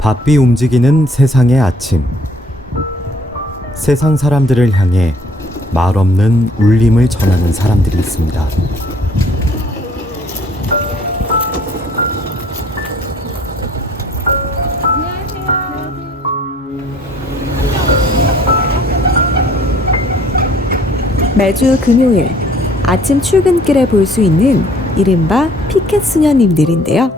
바삐 움직이는 세상의 아침. 세상 사람들을 향해 말없는 울림을 전하는 사람들이 있습니다. 매주 금요일 아침 출근길에 볼 수 있는 이른바 피켓 수녀님들인데요.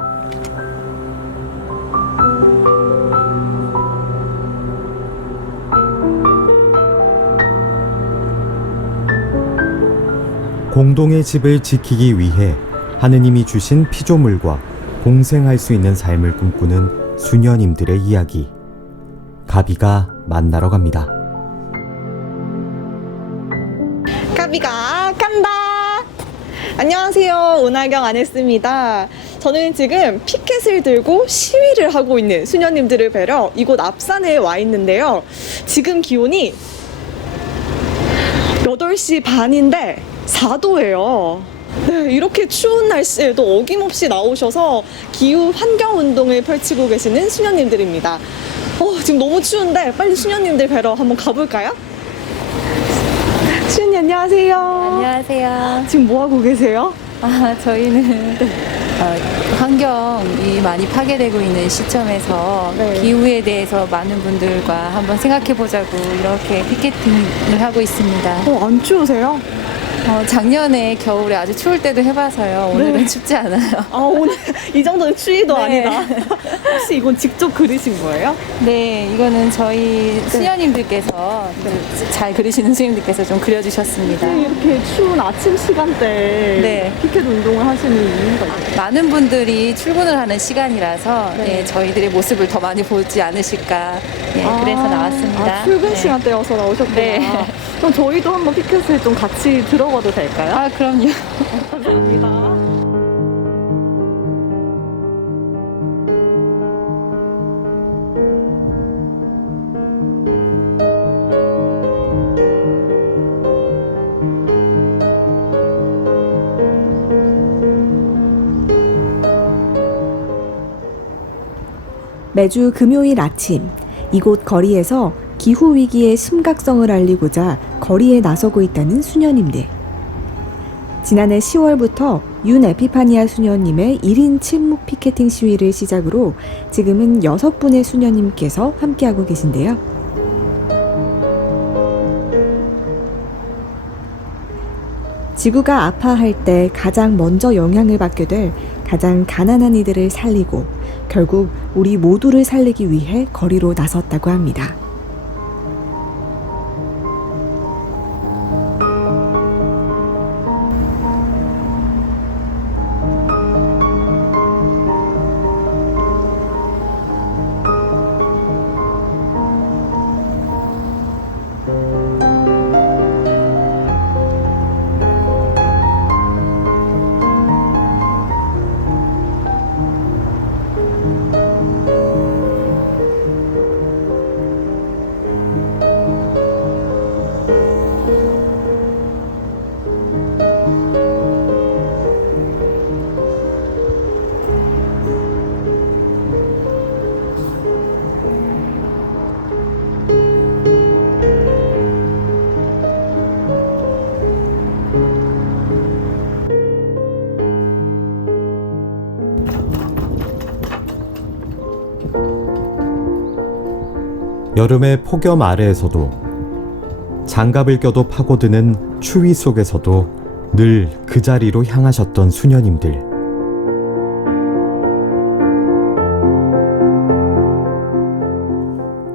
공동의 집을 지키기 위해 하느님이 주신 피조물과 공생할 수 있는 삶을 꿈꾸는 수녀님들의 이야기. 가비가 만나러 갑니다. 가비가 간다. 안녕하세요, 오나경 아네스입니다. 저는 지금 피켓을 들고 시위를 하고 있는 수녀님들을 뵈러 이곳 앞산에 와 있는데요. 지금 기온이 8시 반인데 4도예요. 네, 이렇게 추운 날씨에도 어김없이 나오셔서 기후 환경 운동을 펼치고 계시는 수녀님들입니다. 지금 너무 추운데 빨리 수녀님들 뵈러 한번 가볼까요? 수녀님 안녕하세요. 안녕하세요. 지금 뭐 하고 계세요? 저희는 환경이 많이 파괴되고 있는 시점에서 네. 기후에 대해서 많은 분들과 한번 생각해 보자고 이렇게 피켓팅을 하고 있습니다. 안 추우세요? 작년에 겨울에 아주 추울 때도 해봐서요. 오늘은 네. 춥지 않아요. 오늘 이 정도는 추위도 네. 아니다. 혹시 이건 직접 그리신 거예요? 네, 이거는 저희 수녀님들께서 잘 그리시는 수녀님들께서 좀 그려주셨습니다. 이렇게 추운 아침 시간대에 네. 피켓 운동을 하시는 이유가 있어요? 많은 분들이 출근을 하는 시간이라서 네. 예, 저희들의 모습을 더 많이 보지 않으실까 그래서 나왔습니다. 출근 네. 시간대여서 나오셨구나. 네. 그럼 저희도 한번 피켓을 좀 같이 들어가도 될까요? 그럼요. 감사합니다. 매주 금요일 아침 이곳 거리에서 기후위기의 심각성을 알리고자 거리에 나서고 있다는 수녀님들. 지난해 10월부터 윤 에피파니아 수녀님의 1인 침묵 피켓팅 시위를 시작으로 지금은 6분의 수녀님께서 함께하고 계신데요. 지구가 아파할 때 가장 먼저 영향을 받게 될 가장 가난한 이들을 살리고 결국 우리 모두를 살리기 위해 거리로 나섰다고 합니다. 여름의 폭염 아래에서도 장갑을 껴도 파고드는 추위 속에서도 늘 그 자리로 향하셨던 수녀님들.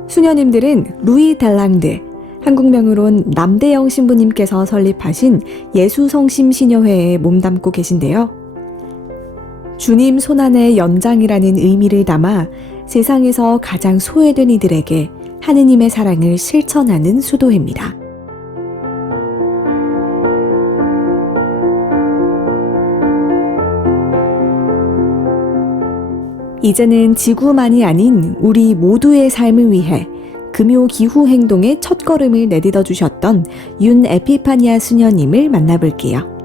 수녀님들은 루이 달랑드, 한국명으론 남대영 신부님께서 설립하신 예수성심 시녀회에 몸담고 계신데요. 주님 손안의 연장이라는 의미를 담아 세상에서 가장 소외된 이들에게 하느님의 사랑을 실천하는 수도회입니다. 이제는 지구만이 아닌 우리 모두의 삶을 위해 금요 기후 행동의 첫걸음을 내딛어 주셨던 윤 에피파니아 수녀님을 만나볼게요.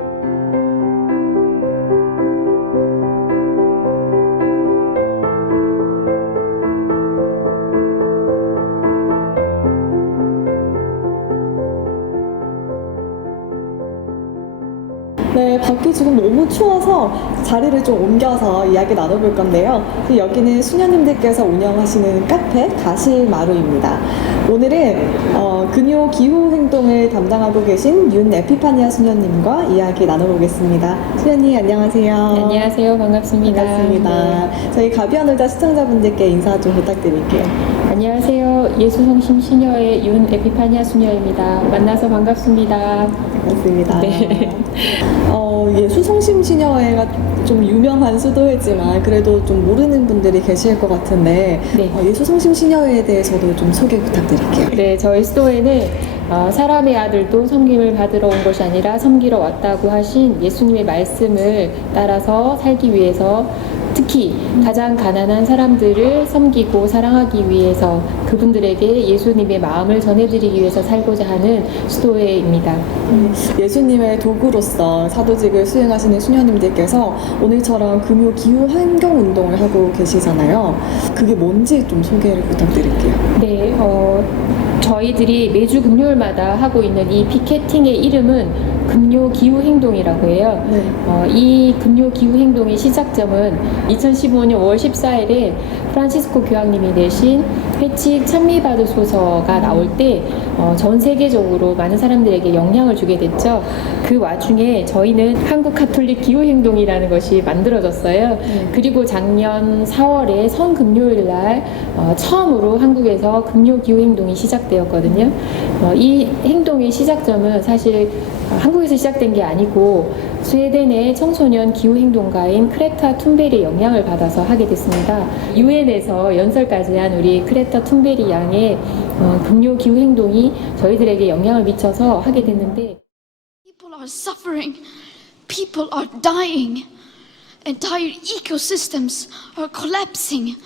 네, 밖이 지금 너무 추워서 자리를 좀 옮겨서 이야기 나눠볼 건데요. 여기는 수녀님들께서 운영하시는 카페 가실마루입니다. 오늘은 근요 기후 행동을 담당하고 계신 윤 에피파니아 수녀님과 이야기 나눠보겠습니다. 수녀님 안녕하세요. 안녕하세요. 반갑습니다. 반갑습니다. 저희 가비아놀자 시청자분들께 인사 좀 부탁드릴게요. 안녕하세요. 예수성심 시녀의 윤 에피파니아 수녀입니다. 만나서 반갑습니다. 반갑습니다. 네. 예수성심 시녀회가 좀 유명한 수도회지만 그래도 좀 모르는 분들이 계실 것 같은데 네. 예수성심 시녀회에 대해서도 좀 소개 부탁드릴게요. 네, 저희 스토에는 사람의 아들도 섬김을 받으러 온 것이 아니라 섬기러 왔다고 하신 예수님의 말씀을 따라서 살기 위해서 특히 가장 가난한 사람들을 섬기고 사랑하기 위해서 그분들에게 예수님의 마음을 전해드리기 위해서 살고자 하는 수도회입니다. 예수님의 도구로서 사도직을 수행하시는 수녀님들께서 오늘처럼 금요 기후 환경 운동을 하고 계시잖아요. 그게 뭔지 좀 소개를 부탁드릴게요. 네, 저희들이 매주 금요일마다 하고 있는 이 피켓팅의 이름은 금요 기후 행동이라고 해요. 네. 이 금요 기후 행동의 시작점은 2015년 5월 14일에 프란시스코 교황님이 내신 회칙 찬미받으소서가 나올 때 전 세계적으로 많은 사람들에게 영향을 주게 됐죠. 그 와중에 저희는 한국 카톨릭 기후 행동이라는 것이 만들어졌어요. 그리고 작년 4월에 성금요일 날 처음으로 한국에서 금요 기후 행동이 시작되었거든요. 이 행동의 시작점은 사실 한국에서 시작된 게 아니고 스웨덴의 청소년 기후행동가인 크레타 툰베리의 영향을 받아서 하게 됐습니다. 유엔에서 연설까지 한 우리 크레타 툰베리 양의 금요 기후행동이 저희들에게 영향을 미쳐서 하게 됐는데 People are suffering. People are dying. Entire ecosystems are collapsing.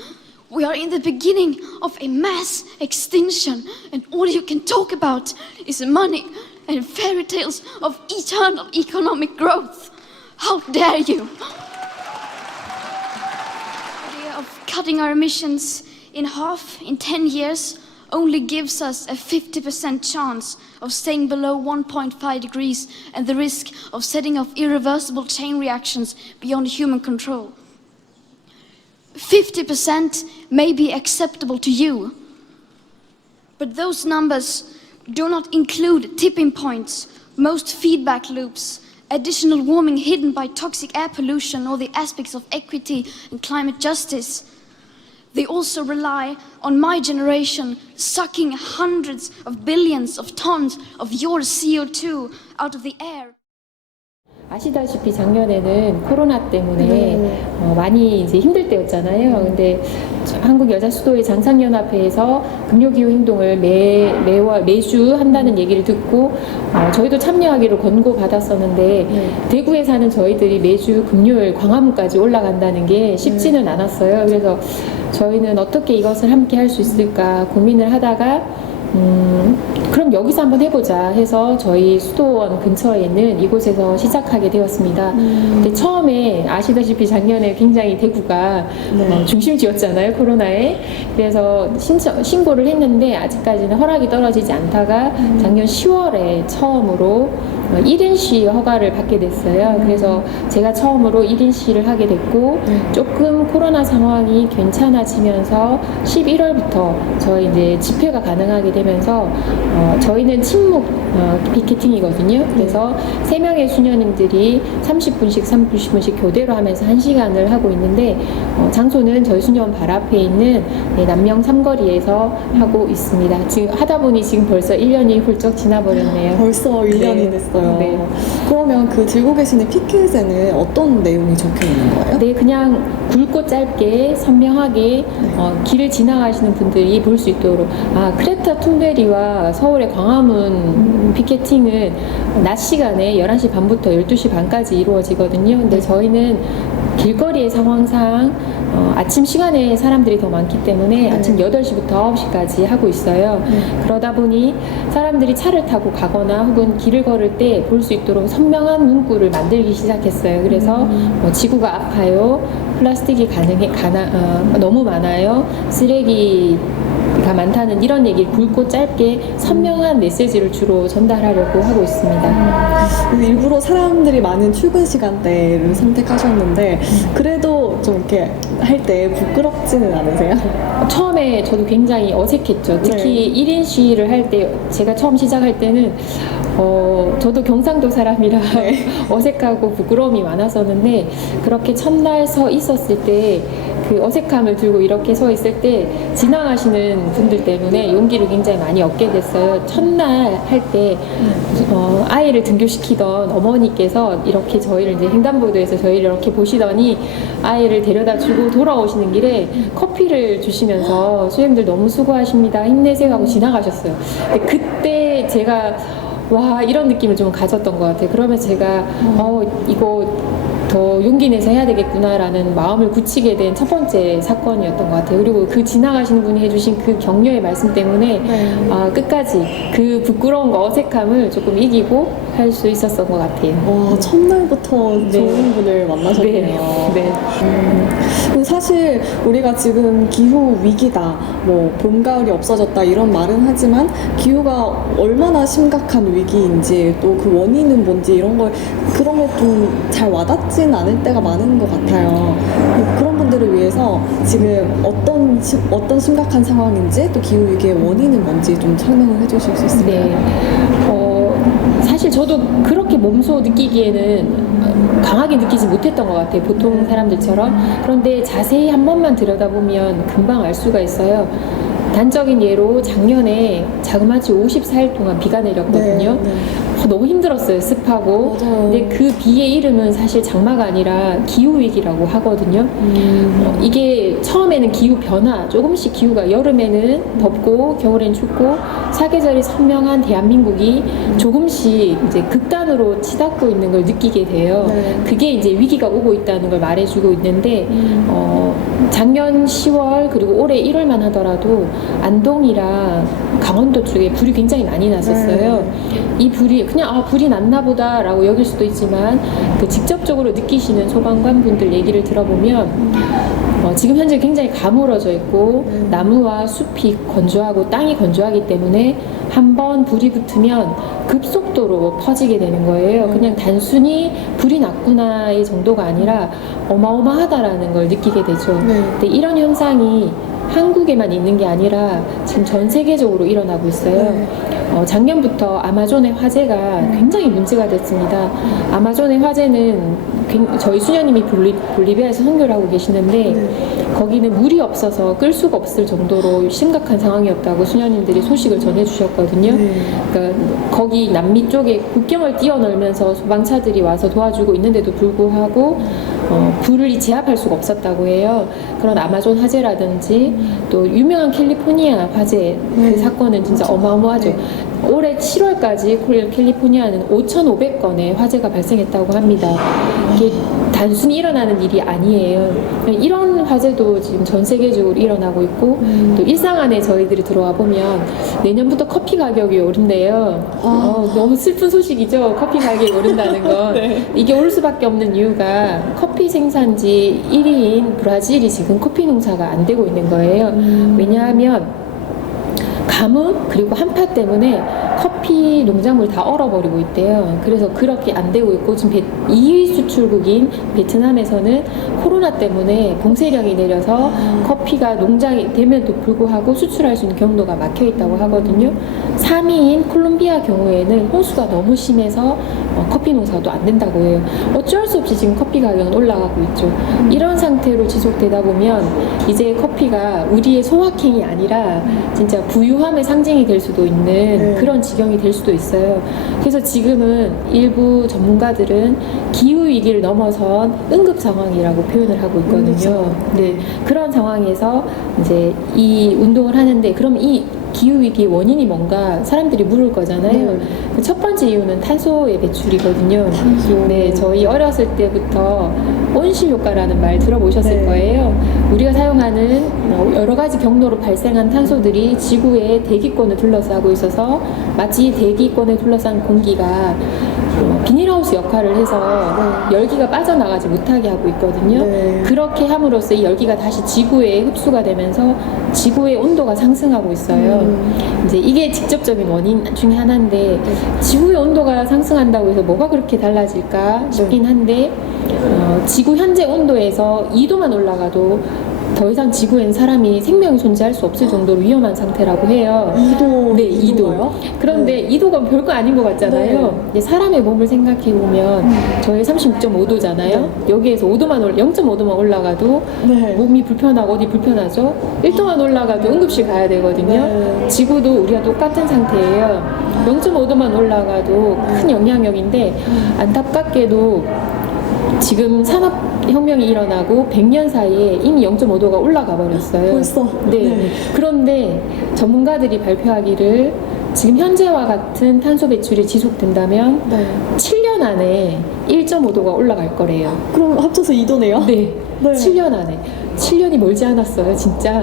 We are in the beginning of a mass extinction, and all you can talk about is money and fairy tales of eternal economic growth. How dare you! The idea of cutting our emissions in half in 10 years only gives us a 50% chance of staying below 1.5 degrees and the risk of setting off irreversible chain reactions beyond human control. 50% may be acceptable to you, but those numbers do not include tipping points, most feedback loops, additional warming hidden by toxic air pollution, or the aspects of equity and climate justice. They also rely on my generation sucking hundreds of billions of tons of your CO2 out of the air. 아시다시피 작년에는 코로나 때문에 많이 이제 힘들 때였잖아요. 근데 한국 여자 수도회 장상연합회에서 금요기후 행동을 매주 한다는 얘기를 듣고 저희도 참여하기로 권고 받았었는데 대구에 사는 저희들이 매주 금요일 광화문까지 올라간다는 게 쉽지는 않았어요. 그래서 저희는 어떻게 이것을 함께 할 수 있을까 고민을 하다가 그럼 여기서 한번 해보자 해서 저희 수도원 근처에 있는 이곳에서 시작하게 되었습니다. 근데 처음에 아시다시피 작년에 굉장히 대구가 중심지였잖아요, 코로나에. 그래서 신고를 했는데 아직까지는 허락이 떨어지지 않다가 작년 10월에 처음으로 1인 시 허가를 받게 됐어요. 그래서 제가 처음으로 1인 시를 하게 됐고 조금 코로나 상황이 괜찮아지면서 11월부터 저희 이제 집회가 가능하게 되면서 저희는 침묵 피켓팅이거든요. 그래서 3명의 수녀님들이 30분씩 교대로 하면서 1시간을 하고 있는데 장소는 저희 수녀원 발 앞에 있는 남명 삼거리에서 하고 있습니다. 지금 하다 보니 지금 벌써 1년이 훌쩍 지나버렸네요. 벌써 1년이 됐어요. 네. 그러면 그 들고 계시는 피켓에는 어떤 내용이 적혀 있는 거예요? 네, 그냥 굵고 짧게 선명하게 길을 지나가시는 분들이 볼 수 있도록 크레타 툰베리와 서울의 광화문 피켓팅은 낮 시간에 11시 반부터 12시 반까지 이루어지거든요. 근데 저희는 길거리의 상황상 아침 시간에 사람들이 더 많기 때문에 아침 8시부터 9시까지 하고 있어요. 그러다 보니 사람들이 차를 타고 가거나 혹은 길을 걸을 때 볼 수 있도록 선명한 문구를 만들기 시작했어요. 그래서 지구가 아파요, 플라스틱이 너무 많아요, 쓰레기 많다는 이런 얘기를 굵고 짧게 선명한 메시지를 주로 전달하려고 하고 있습니다. 일부러 사람들이 많은 출근 시간대를 선택하셨는데 그래도 좀 이렇게 할 때 부끄럽지는 않으세요? 처음에 저도 굉장히 어색했죠. 특히 1인 시위를 할 때, 제가 처음 시작할 때는 저도 경상도 사람이라 어색하고 부끄러움이 많았었는데, 그렇게 첫날 서 있었을 때 그 어색함을 들고 이렇게 서 있을 때 지나가시는 분들 때문에 용기를 굉장히 많이 얻게 됐어요. 첫날 할 때 아이를 등교시키던 어머니께서 이렇게 저희를 이제 횡단보도에서 저희를 이렇게 보시더니 아이를 데려다 주고 돌아오시는 길에 커피를 주시면서 수행들 너무 수고하십니다, 힘내세요 하고 지나가셨어요. 근데 그때 제가 와, 이런 느낌을 좀 가졌던 것 같아요. 그러면서 제가 이거 더 용기 내서 해야 되겠구나라는 마음을 굳히게 된 첫 번째 사건이었던 것 같아요. 그리고 그 지나가시는 분이 해주신 그 격려의 말씀 때문에 끝까지 그 부끄러움과 어색함을 조금 이기고 할 수 있었던 것 같아요. 와, 첫날부터 좋은 분을 만나셨네요. 네. 그리고 사실 우리가 지금 기후 위기다, 뭐 봄, 가을이 없어졌다 이런 말은 하지만 기후가 얼마나 심각한 위기인지 또 그 원인은 뭔지 이런 걸 그런 게 좀 잘 와닿진 않을 때가 많은 것 같아요. 그런 분들을 위해서 지금 어떤 심각한 상황인지 또 기후 위기의 원인은 뭔지 좀 설명을 해주실 수 있을까요? 네. 사실 저도 그렇게 몸소 느끼기에는 강하게 느끼지 못했던 것 같아요. 보통 사람들처럼. 그런데 자세히 한 번만 들여다보면 금방 알 수가 있어요. 단적인 예로 작년에 자그마치 54일 동안 비가 내렸거든요. 너무 힘들었어요. 습하고. 맞아요. 근데 그 비의 이름은 사실 장마가 아니라 기후위기라고 하거든요. 이게 처음에는 기후 변화, 조금씩 기후가 여름에는 덥고 겨울엔 춥고 사계절이 선명한 대한민국이 조금씩 이제 극단으로 치닫고 있는 걸 느끼게 돼요. 그게 이제 위기가 오고 있다는 걸 말해주고 있는데 작년 10월 그리고 올해 1월만 하더라도 안동이랑 강원도 쪽에 불이 굉장히 많이 났었어요. 이 불이 그냥 불이 났나 보다라고 여길 수도 있지만 그 직접적으로 느끼시는 소방관 분들 얘기를 들어보면 지금 현재 굉장히 가물어져 있고 나무와 숲이 건조하고 땅이 건조하기 때문에 한번 불이 붙으면 급속도로 퍼지게 되는 거예요. 그냥 단순히 불이 났구나의 정도가 아니라 어마어마하다라는 걸 느끼게 되죠. 근데 이런 현상이 한국에만 있는 게 아니라 지금 전 세계적으로 일어나고 있어요. 작년부터 아마존의 화재가 굉장히 문제가 됐습니다. 아마존의 화재는 저희 수녀님이 볼리비아에서 선교를 하고 계시는데 거기는 물이 없어서 끌 수가 없을 정도로 심각한 상황이었다고 수녀님들이 소식을 전해주셨거든요. 그러니까 거기 남미 쪽에 국경을 뛰어넘으면서 소방차들이 와서 도와주고 있는데도 불구하고 불을 제압할 수가 없었다고 해요. 그런 아마존 화재라든지 또 유명한 캘리포니아 화재 그 사건은 진짜 어마어마하죠. 올해 7월까지 캘리포니아는 5,500건의 화재가 발생했다고 합니다. 이게 단순히 일어나는 일이 아니에요. 이런 화재도 지금 전 세계적으로 일어나고 있고 또 일상 안에 저희들이 들어와 보면 내년부터 커피 가격이 오른대요. 너무 슬픈 소식이죠. 커피 가격이 오른다는 건. 이게 오를 수밖에 없는 이유가 커피 생산지 1위인 브라질이 지금 커피 농사가 안 되고 있는 거예요. 왜냐하면 가뭄 그리고 한파 때문에 커피 농작물 다 얼어버리고 있대요. 그래서 그렇게 안 되고 있고 지금 2위 수출국인 베트남에서는 코로나 때문에 봉쇄령이 내려서 커피가 농장이 됨에도 불구하고 수출할 수 있는 경로가 막혀 있다고 하거든요. 3위인 콜롬비아 경우에는 호수가 너무 심해서 커피 농사도 안 된다고 해요. 어쩔 수 없이 지금 커피 가격은 올라가고 있죠. 이런 상태로 지속되다 보면 이제 커피가 우리의 소확행이 아니라 진짜 부유함의 상징이 될 수도 있는 그런 지경이 될 수도 있어요. 그래서 지금은 일부 전문가들은 기후위기를 넘어선 응급 상황이라고 표현을 하고 있거든요. 네, 그런 상황에서 이제 이 운동을 하는데 그럼 이 기후위기의 원인이 뭔가 사람들이 물을 거잖아요. 그 첫 번째 이유는 탄소의 배출이거든요. 네, 저희 어렸을 때부터 온실 효과라는 말 들어보셨을 거예요. 우리가 사용하는 여러 가지 경로로 발생한 탄소들이 지구의 대기권을 둘러싸고 있어서 마치 대기권에 둘러싼 공기가 비닐하우스 역할을 해서 열기가 빠져나가지 못하게 하고 있거든요. 그렇게 함으로써 이 열기가 다시 지구에 흡수가 되면서 지구의 온도가 상승하고 있어요. 이제 이게 직접적인 원인 중에 하나인데 지구의 온도가 상승한다고 해서 뭐가 그렇게 달라질까 싶긴 한데 지구 현재 온도에서 2도만 올라가도 더 이상 지구엔 사람이 생명이 존재할 수 없을 정도로 위험한 상태라고 해요. 2도. 네, 2도. 그런데 2도가 별거 아닌 것 같잖아요. 근데 사람의 몸을 생각해 보면 저희 36.5도잖아요. 여기에서 0.5도만 올라가도 몸이 불편하고 어디 불편하죠? 1도만 올라가도 응급실 가야 되거든요. 지구도 우리가 똑같은 상태예요. 0.5도만 올라가도 큰 영향력인데 안타깝게도 지금 산업혁명이 일어나고 100년 사이에 이미 0.5도가 올라가 버렸어요. 벌써? 네. 그런데 전문가들이 발표하기를 지금 현재와 같은 탄소 배출이 지속된다면 7년 안에 1.5도가 올라갈 거래요. 그럼 합쳐서 2도네요? 네. 7년 안에. 7년이 멀지 않았어요, 진짜.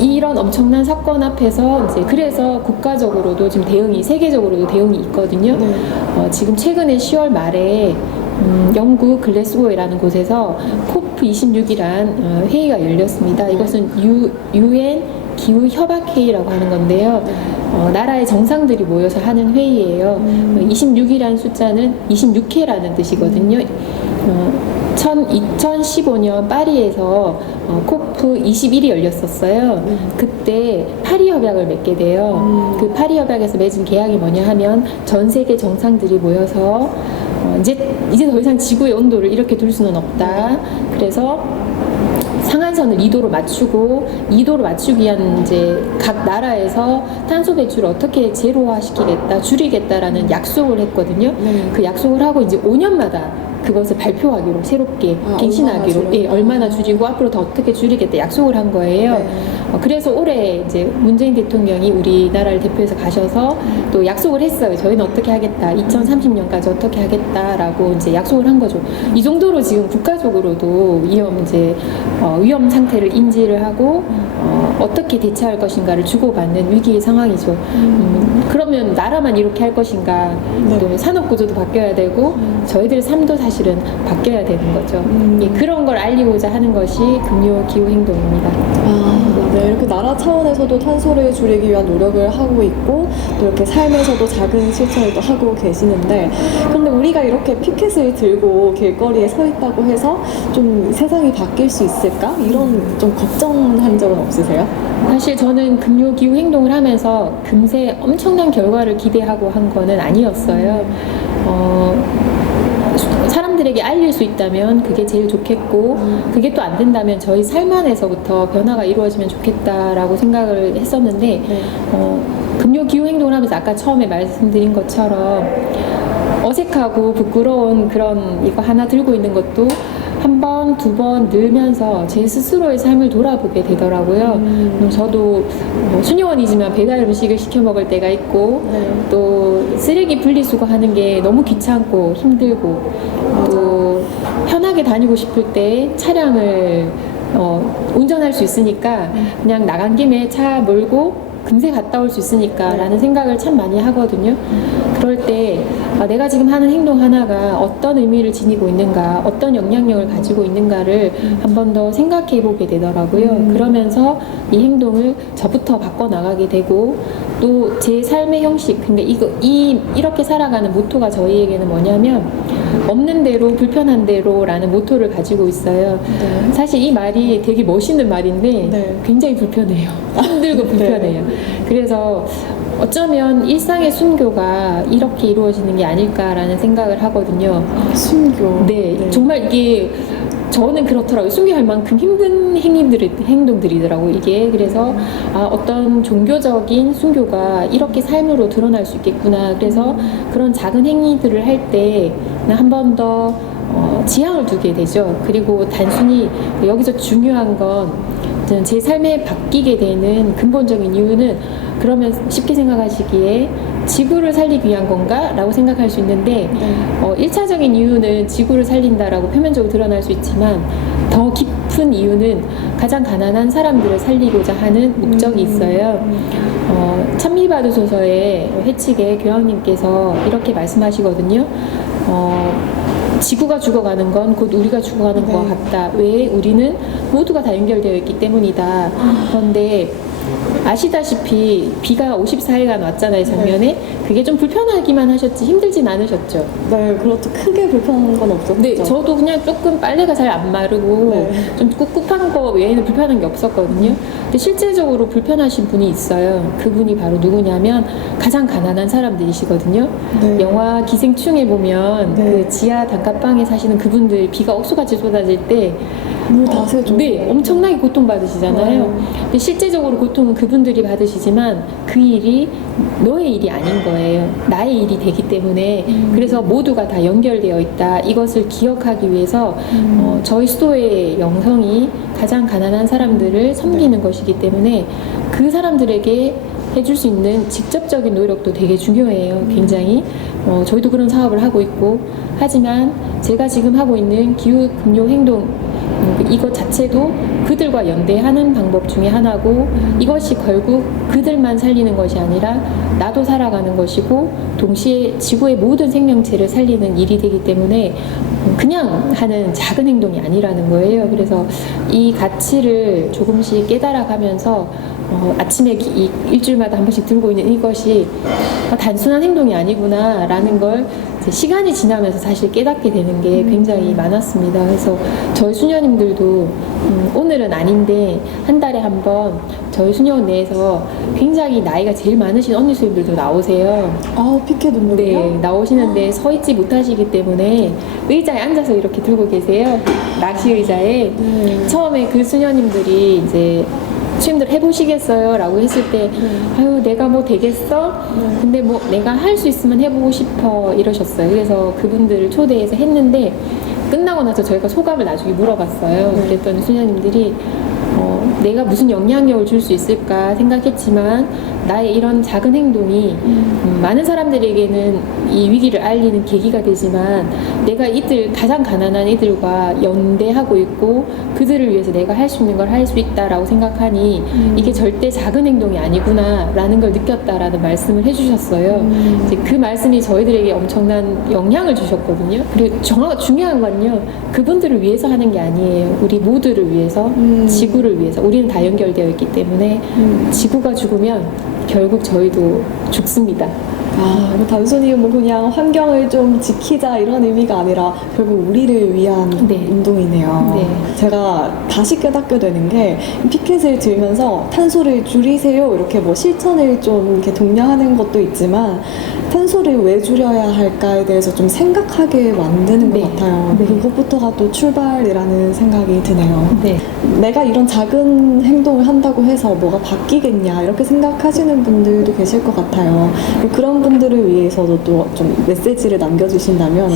이런 엄청난 사건 앞에서 이제 그래서 국가적으로도 지금 대응이 세계적으로도 대응이 있거든요. 지금 최근에 10월 말에 영국 글래스고이라는 곳에서 COP26이란 회의가 열렸습니다. 이것은 UN 기후 협약 회의라고 하는 건데요. 나라의 정상들이 모여서 하는 회의예요. 26이라는 숫자는 26회라는 뜻이거든요. 2015년 파리에서 코프 21이 열렸었어요. 그때 파리 협약을 맺게 돼요. 그 파리 협약에서 맺은 계약이 뭐냐 하면 전 세계 정상들이 모여서 이제 더 이상 지구의 온도를 이렇게 둘 수는 없다. 그래서 상한선을 2도로 맞추고 2도로 맞추기 위한 이제 각 나라에서 탄소 배출을 어떻게 제로화시키겠다, 줄이겠다라는 약속을 했거든요. 그 약속을 하고 이제 5년마다 그것을 발표하기로 새롭게 갱신하기로 얼마나 줄이고 앞으로 더 어떻게 줄이겠다 약속을 한 거예요. 그래서 올해 이제 문재인 대통령이 우리나라를 대표해서 가셔서 또 약속을 했어요. 저희는 어떻게 하겠다, 2030년까지 어떻게 하겠다라고 이제 약속을 한 거죠. 이 정도로 지금 국가적으로도 위험 상태를 인지를 하고 어떻게 대처할 것인가를 주고받는 위기의 상황이죠. 그러면 나라만 이렇게 할 것인가? 또 산업 구조도 바뀌어야 되고 저희들의 삶도 사실은 바뀌어야 되는 거죠. 그런 걸 알리고자 하는 것이 금요 기후 행동입니다. 네, 이렇게 나라 차원에서도 탄소를 줄이기 위한 노력을 하고 있고 또 이렇게 삶에서도 작은 실천을 또 하고 계시는데 그런데 우리가 이렇게 피켓을 들고 길거리에 서 있다고 해서 좀 세상이 바뀔 수 있을까? 이런 좀 걱정한 적은 없으세요? 사실 저는 금요 기후 행동을 하면서 금세 엄청난 결과를 기대하고 한 거는 아니었어요. 사람들에게 알릴 수 있다면 그게 제일 좋겠고 그게 또 안 된다면 저희 삶 안에서부터 변화가 이루어지면 좋겠다라고 생각을 했었는데 금요 기후 행동을 하면서 아까 처음에 말씀드린 것처럼 어색하고 부끄러운 그런 이거 하나 들고 있는 것도 한 번, 두 번 늘면서 제 스스로의 삶을 돌아보게 되더라고요. 저도 수녀원이지만 배달 음식을 시켜 먹을 때가 있고 또 쓰레기 분리수거하는 게 너무 귀찮고 힘들고 또 편하게 다니고 싶을 때 차량을 운전할 수 있으니까 그냥 나간 김에 차 몰고 금세 갔다 올 수 있으니까 라는 생각을 참 많이 하거든요. 그럴 때 내가 지금 하는 행동 하나가 어떤 의미를 지니고 있는가, 어떤 영향력을 가지고 있는가를 한 번 더 생각해 보게 되더라고요. 그러면서 이 행동을 저부터 바꿔나가게 되고 또 제 삶의 형식, 근데 이렇게 살아가는 모토가 저희에게는 뭐냐면 없는 대로 불편한 대로라는 모토를 가지고 있어요. 사실 이 말이 되게 멋있는 말인데 굉장히 불편해요. 힘들고 불편해요. 그래서 어쩌면 일상의 순교가 이렇게 이루어지는 게 아닐까라는 생각을 하거든요. 순교. 네, 정말 이게 저는 그렇더라고요. 순교할 만큼 힘든 행동들이더라고요, 이게. 그래서 어떤 종교적인 순교가 이렇게 삶으로 드러날 수 있겠구나. 그래서 그런 작은 행위들을 할 때 한 번 더 지향을 두게 되죠. 그리고 단순히 여기서 중요한 건 제 삶에 바뀌게 되는 근본적인 이유는 그러면 쉽게 생각하시기에 지구를 살리기 위한 건가? 라고 생각할 수 있는데 1차적인 이유는 지구를 살린다라고 표면적으로 드러날 수 있지만 더 깊은 이유는 가장 가난한 사람들을 살리고자 하는 목적이 있어요. 찬미받으소서의 해치계 교황님께서 이렇게 말씀하시거든요. 지구가 죽어가는 건 곧 우리가 죽어가는 것과 같다. 왜? 우리는 모두가 다 연결되어 있기 때문이다. 그런데 아시다시피 비가 54일간 왔잖아요, 작년에. 그게 좀 불편하기만 하셨지 힘들진 않으셨죠? 네, 그렇죠. 크게 불편한 건 없었죠. 네, 저도 그냥 조금 빨래가 잘 안 마르고 네. 좀 꿉꿉한 거 외에는 불편한 게 없었거든요. 근데 실제적으로 불편하신 분이 있어요. 그분이 바로 누구냐면 가장 가난한 사람들이시거든요. 네. 영화 기생충에 보면 네. 그 지하 단칸방에 사시는 그분들 비가 억수같이 쏟아질 때 물 다 새죠. 네, 엄청나게 고통받으시잖아요. 근데 실제적으로 고통은 그분들이 받으시지만 그 일이 너의 일이 아닌 거예요. 나의 일이 되기 때문에 그래서 모두가 다 연결되어 있다. 이것을 기억하기 위해서 저희 수도의 영성이 가장 가난한 사람들을 섬기는 것이기 때문에 그 사람들에게 해줄 수 있는 직접적인 노력도 되게 중요해요. 굉장히 저희도 그런 사업을 하고 있고 하지만 제가 지금 하고 있는 기후금융행동 이것 자체도 그들과 연대하는 방법 중에 하나고 이것이 결국 그들만 살리는 것이 아니라 나도 살아가는 것이고 동시에 지구의 모든 생명체를 살리는 일이 되기 때문에 그냥 하는 작은 행동이 아니라는 거예요. 그래서 이 가치를 조금씩 깨달아가면서 아침에 일주일마다 한 번씩 들고 있는 이것이 단순한 행동이 아니구나 라는 걸 시간이 지나면서 사실 깨닫게 되는 게 굉장히 많았습니다. 그래서 저희 수녀님들도 오늘은 아닌데 한 달에 한 번 저희 수녀원 내에서 굉장히 나이가 제일 많으신 언니 수님들도 나오세요. 아, 피켓 운동이요? 네, 나오시는데 서 있지 못하시기 때문에 의자에 앉아서 이렇게 들고 계세요. 낚시 의자에. 처음에 그 수녀님들이 이제 수님들 해보시겠어요? 라고 했을 때 아유 내가 뭐 되겠어? 근데 뭐 내가 할 수 있으면 해보고 싶어 이러셨어요. 그래서 그분들을 초대해서 했는데 끝나고 나서 저희가 소감을 나중에 물어봤어요. 그랬더니 수녀님들이 내가 무슨 영향력을 줄 수 있을까 생각했지만 나의 이런 작은 행동이 많은 사람들에게는 이 위기를 알리는 계기가 되지만 내가 이들 가장 가난한 이들과 연대하고 있고 그들을 위해서 내가 할 수 있는 걸 할 수 있다라고 생각하니 이게 절대 작은 행동이 아니구나라는 걸 느꼈다라는 말씀을 해주셨어요. 이제 그 말씀이 저희들에게 엄청난 영향을 주셨거든요. 그리고 중요한 건요, 그분들을 위해서 하는 게 아니에요. 우리 모두를 위해서, 지구를 위해서. 우리는 다 연결되어 있기 때문에 지구가 죽으면 결국 저희도 죽습니다. 아, 이거 단순히 뭐 그냥 환경을 좀 지키자 이런 의미가 아니라 결국 우리를 위한 네. 운동이네요. 네. 제가 다시 깨닫게 되는 게 피켓을 들면서 탄소를 줄이세요 이렇게 뭐 실천을 좀 이렇게 독려하는 것도 있지만 탄소를 왜 줄여야 할까에 대해서 좀 생각하게 만드는 것 네. 같아요. 네. 그것부터가 또 출발이라는 생각이 드네요. 네. 내가 이런 작은 행동을 한다고 해서 뭐가 바뀌겠냐 이렇게 생각하시는 분들도 계실 것 같아요. 그런 분들을 위해서도 또 좀 메시지를 남겨주신다면.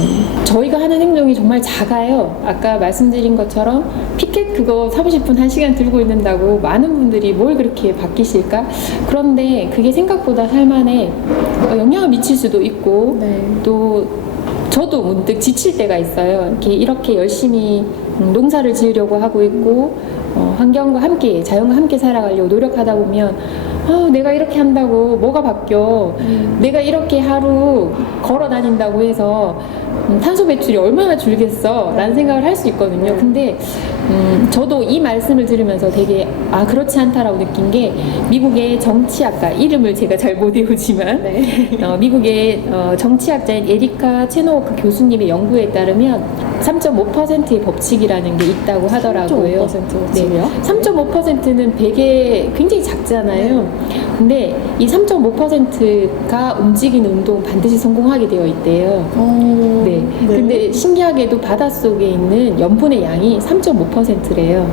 저희가 하는 행동이 정말 작아요. 아까 말씀드린 것처럼 피켓 그거 30분, 1시간 들고 있는다고 많은 분들이 뭘 그렇게 바뀌실까? 그런데 그게 생각보다 삶 안에 영향을 미칠 수도 있고 네. 또 저도 문득 지칠 때가 있어요. 이렇게 열심히 농사를 지으려고 하고 있고 환경과 함께, 자연과 함께 살아가려고 노력하다 보면 내가 이렇게 한다고 뭐가 바뀌어. 내가 이렇게 하루 걸어 다닌다고 해서 탄소 배출이 얼마나 줄겠어 라는 생각을 할 수 있거든요. 근데 저도 이 말씀을 들으면서 되게 그렇지 않다라고 느낀 게 미국의 정치학가, 이름을 제가 잘 못 외우지만 미국의 정치학자인 에리카 체노워크 교수님의 연구에 따르면 3.5%의 법칙이라는 게 있다고 하더라고요. 3.5% 법칙이요? 3.5%는 100에 굉장히 작잖아요. 근데 이 3.5%가 움직이는 운동 반드시 성공하게 되어 있대요. 네. 근데 신기하게도 바닷속에 있는 염분의 양이 3.5%래요.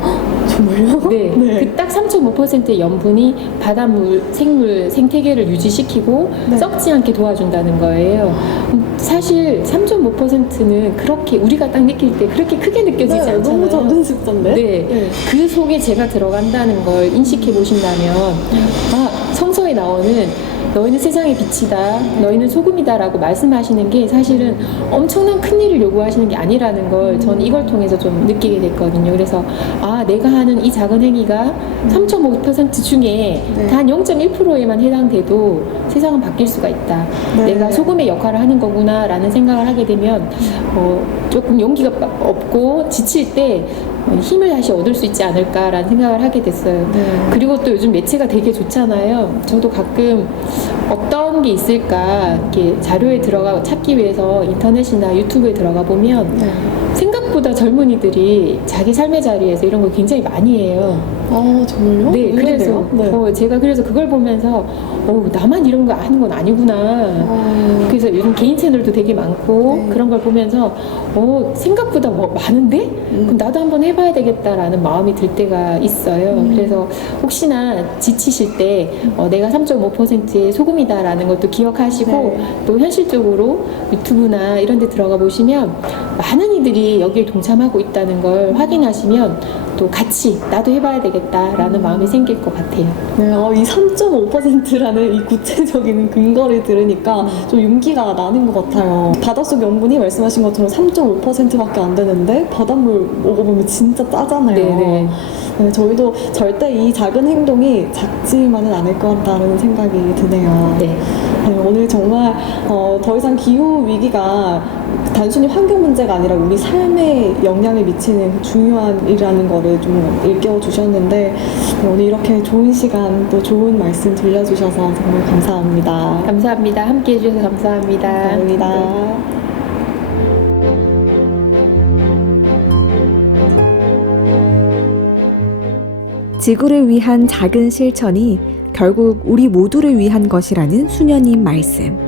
정말요? 네. 네. 그 딱 3.5%의 염분이 바닷물, 생물, 생태계를 유지시키고 네. 썩지 않게 도와준다는 거예요. 사실 3.5%는 그렇게 우리가 딱 느낄 때 그렇게 크게 느껴지지 않잖아요. 너무 작은 숫자인데? 네. 그 속에 제가 들어간다는 걸 인식해 보신다면 성서에 나오는 너희는 세상의 빛이다, 너희는 소금이다라고 말씀하시는 게 사실은 엄청난 큰 일을 요구하시는 게 아니라는 걸 저는 이걸 통해서 좀 느끼게 됐거든요. 그래서 내가 하는 이 작은 행위가 3.5% 중에 단 0.1%에만 해당돼도 세상은 바뀔 수가 있다. 내가 소금의 역할을 하는 거구나라는 생각을 하게 되면 조금 용기가 없고 지칠 때 힘을 다시 얻을 수 있지 않을까라는 생각을 하게 됐어요. 그리고 또 요즘 매체가 되게 좋잖아요. 저도 가끔 어떤 게 있을까 이렇게 자료에 들어가 찾기 위해서 인터넷이나 유튜브에 들어가 보면 생각보다 젊은이들이 자기 삶의 자리에서 이런 걸 굉장히 많이 해요. 정말요? 네, 그래서 제가 그래서 그걸 보면서 나만 이런 거 하는 건 아니구나. 그래서 요즘 개인 채널도 되게 많고 그런 걸 보면서 생각보다 많은데? 그럼 나도 한번 해봐야 되겠다라는 마음이 들 때가 있어요. 그래서 혹시나 지치실 때 내가 3.5%의 소금이다라는 것도 기억하시고 또 현실적으로 유튜브나 이런 데 들어가 보시면 많은 이들이 여기에 동참하고 있다는 걸 확인하시면 또 같이 나도 해봐야 되겠다라는 마음이 생길 것 같아요. 네, 이 3.5%라는 이 구체적인 근거를 들으니까 좀 용기가 나는 것 같아요. 바닷속 염분이 말씀하신 것처럼 3.5%밖에 안 되는데 바닷물 먹어보면 진짜 짜잖아요. 네네. 네, 저희도 절대 이 작은 행동이 작지만은 않을 것 같다는 생각이 드네요. 네. 네, 오늘 정말 더 이상 기후 위기가 단순히 환경 문제가 아니라 우리 삶에 영향을 미치는 중요한 일이라는 거를 좀 일깨워 주셨는데 오늘 이렇게 좋은 시간 또 좋은 말씀 들려주셔서 정말 감사합니다. 감사합니다. 함께 해주셔서 감사합니다. 감사합니다. 지구를 위한 작은 실천이 결국 우리 모두를 위한 것이라는 수녀님 말씀.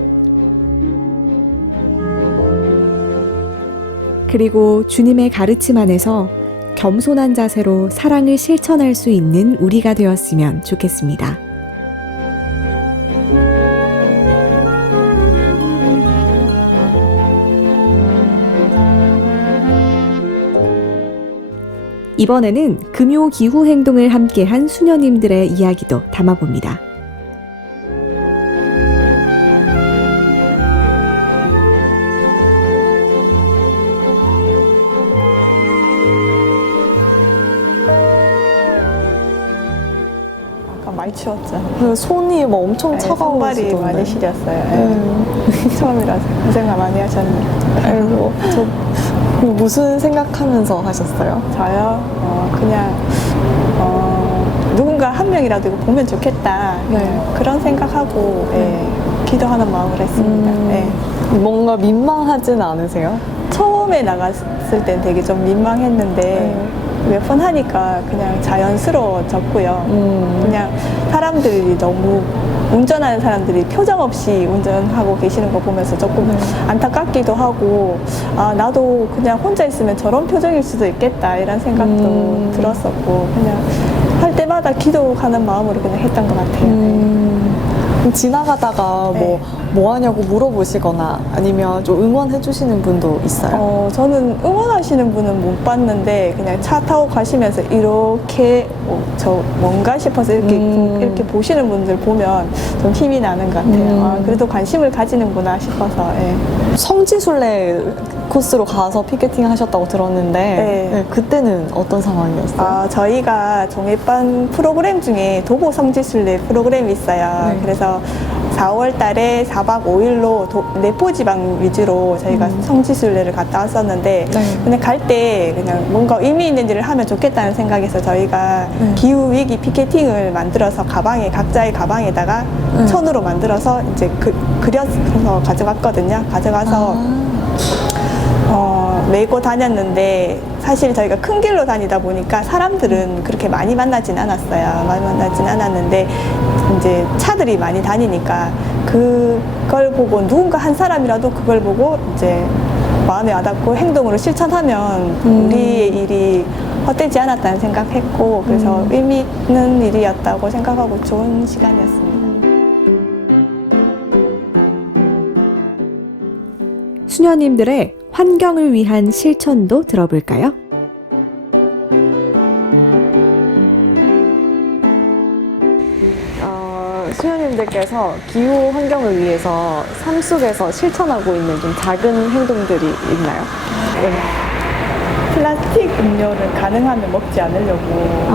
그리고 주님의 가르침 안에서 겸손한 자세로 사랑을 실천할 수 있는 우리가 되었으면 좋겠습니다. 이번에는 금요 기후 행동을 함께한 수녀님들의 이야기도 담아봅니다. 많이 추웠죠. 그 손이 뭐 엄청 손발이 차가워지던데. 많이 시렸어요. 처음이라서 고생을 많이 하셨네요. 아이고, 무슨 생각하면서 하셨어요? 저요? 그냥 누군가 한 명이라도 이거 보면 좋겠다. 그런 생각하고 기도하는 마음을 했습니다. 뭔가 민망하진 않으세요? 처음에 나갔을 땐 되게 좀 민망했는데 몇 번 하니까 그냥 자연스러워졌고요. 그냥 사람들이 너무 운전하는 사람들이 표정 없이 운전하고 계시는 거 보면서 조금 안타깝기도 하고 나도 그냥 혼자 있으면 저런 표정일 수도 있겠다 이런 생각도 들었었고 그냥 할 때마다 기도하는 마음으로 그냥 했던 것 같아요. 지나가다가 뭐 하냐고 물어보시거나 아니면 좀 응원해 주시는 분도 있어요? 저는 응원하시는 분은 못 봤는데 그냥 차 타고 가시면서 이렇게 저 뭔가 싶어서 이렇게 보시는 분들 보면 좀 힘이 나는 것 같아요. 그래도 관심을 가지는구나 싶어서. 성지순례 코스로 가서 피켓팅 하셨다고 들었는데 그때는 어떤 상황이었어요? 저희가 종회반 프로그램 중에 도보 성지순례 프로그램이 있어요. 그래서 4월 달에 4박 5일로 내포지방 위주로 저희가 성지순례를 갔다 왔었는데 그냥 갈 때 그냥 뭔가 의미 있는 일을 하면 좋겠다는 생각에서 저희가 기후위기 피켓팅을 만들어서 각자의 가방에다가 천으로 만들어서 이제 그려서 가져갔거든요. 가져가서 메고 다녔는데 사실 저희가 큰 길로 다니다 보니까 사람들은 그렇게 많이 만나진 않았어요. 많이 만나진 않았는데 이제 차들이 많이 다니니까 그걸 보고 누군가 한 사람이라도 그걸 보고 이제 마음에 와닿고 행동으로 실천하면 우리의 일이 헛되지 않았다는 생각했고 그래서 의미 있는 일이었다고 생각하고 좋은 시간이었습니다. 수녀님들의 환경을 위한 실천도 들어볼까요? 수녀님들 수녀님들께서 기후 환경을 위해서 삶 속에서 실천하고 있는 좀 작은 행동들이 있나요? 네. 플라스틱 음료를 가능하면 먹지 않으려고.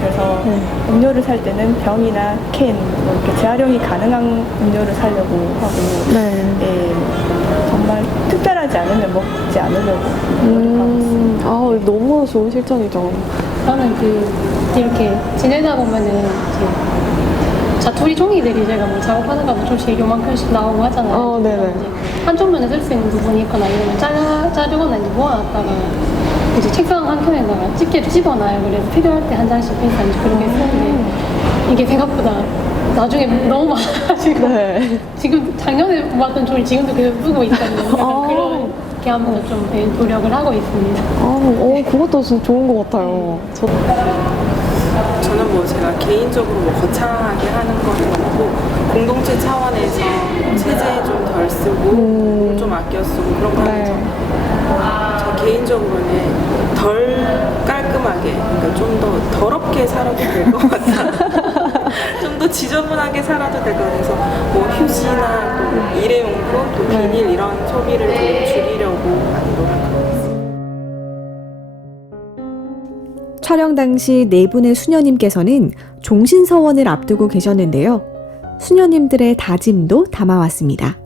그래서 음료를 살 때는 병이나 캔, 뭐 이렇게 재활용이 가능한 음료를 사려고 하고, 예, 정말 특별하지 않으면 먹지 않으려고 노력하고 있습니다. 너무 좋은 실천이죠. 저는 이렇게 지내다 보면은 이제 자투리 종이들이 제가 뭐 작업하는 거 조금씩 요만큼씩 나오고 하잖아요. 네네. 이제 한쪽 면에 쓸 수 있는 부분이 있거나 이러면 자르거나 이제 모아놨다가 이제 책상 한 켠에다가 집게로 집어놔요. 그래서 필요할 때 한 장씩 빈칸 그렇게 쓰는데 이게 생각보다 나중에 너무 많아가지고 지금 작년에 모았던 종이 지금도 계속 쓰고 있거든요. 약간 그렇게 하면서 좀 노력을 하고 있습니다. 그것도 진짜 좋은 것 같아요. 저는 뭐 제가 개인적으로 뭐 거창하게 하는 거는 없고 공동체 차원에서 세제 좀 덜 쓰고 물 좀 아껴 쓰고 그런 거 하면서 저 개인적으로는 덜 깔끔하게 그러니까 좀 더 더럽게 살아도 될 것 같아요. 좀 더 지저분하게 살아도 될 것 같아서 뭐 휴지나 또 일회용품 또 비닐 이런 소비를 좀 줄이려고 많이 노력하고 있습니다. 촬영 당시 네 분의 수녀님께서는 종신서원을 앞두고 계셨는데요. 수녀님들의 다짐도 담아왔습니다.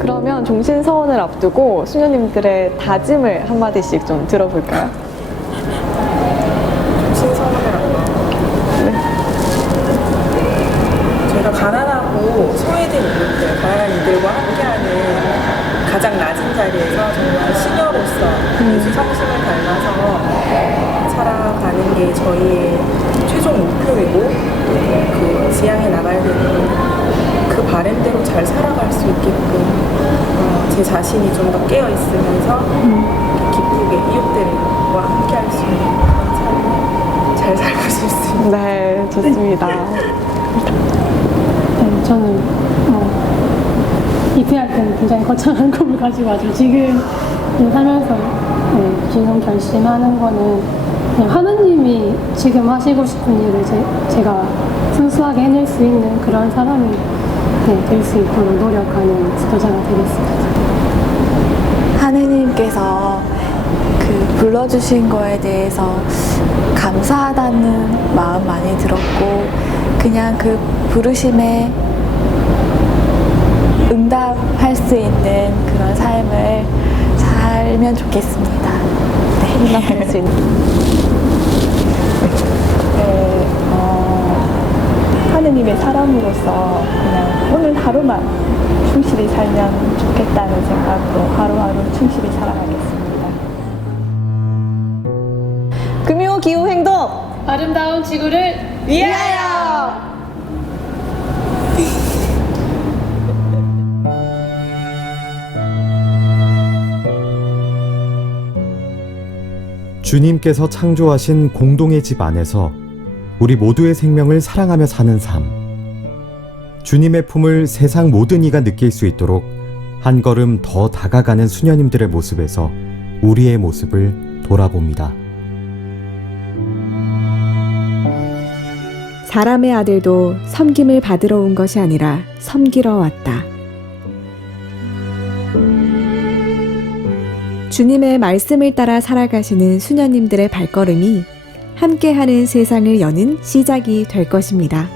그러면 종신서원을 앞두고 수녀님들의 다짐을 한마디씩 좀 들어볼까요? 종신서원을 앞두고 저희가 가난하고 소외된 이들들, 가난한 이들과 함께하는 가장 낮은 자리에서 정말 시녀로서 예수 성심을 닮아서 살아가는 게 저희의 최종 목표이고 그 지향해 나가야 되는 그 바램대로 잘 살아갈 수 있게끔 제 자신이 좀 더 깨어 있으면서 기쁘게 이웃들과 함께할 수 있는 그런 삶을 잘 살고 싶습니다. 네, 좋습니다. 저는 입회할 때는 굉장히 거창한 꿈을 가지고 와서 지금 살면서 지금 결심하는 거는 그냥 하느님이 지금 하시고 싶은 일을 제가 순수하게 해낼 수 있는 그런 사람이 될 수 있도록 노력하는 지도자가 되겠습니다. 하느님께서 불러주신 거에 대해서 감사하다는 마음 많이 들었고, 그냥 그 부르심에 응답할 수 있는 그런 삶을 살면 좋겠습니다. 네. 응답할 수 있는. 하느님의 사람으로서 그냥 오늘 하루만 충실히 살면 좋겠다는 생각으로 하루하루 충실히 살아가겠습니다. 금요 기후 행동 아름다운 지구를 위하여! 주님께서 창조하신 공동의 집 안에서 우리 모두의 생명을 사랑하며 사는 삶. 주님의 품을 세상 모든 이가 느낄 수 있도록 한 걸음 더 다가가는 수녀님들의 모습에서 우리의 모습을 돌아봅니다. 사람의 아들도 섬김을 받으러 온 것이 아니라 섬기러 왔다. 주님의 말씀을 따라 살아가시는 수녀님들의 발걸음이 함께하는 세상을 여는 시작이 될 것입니다.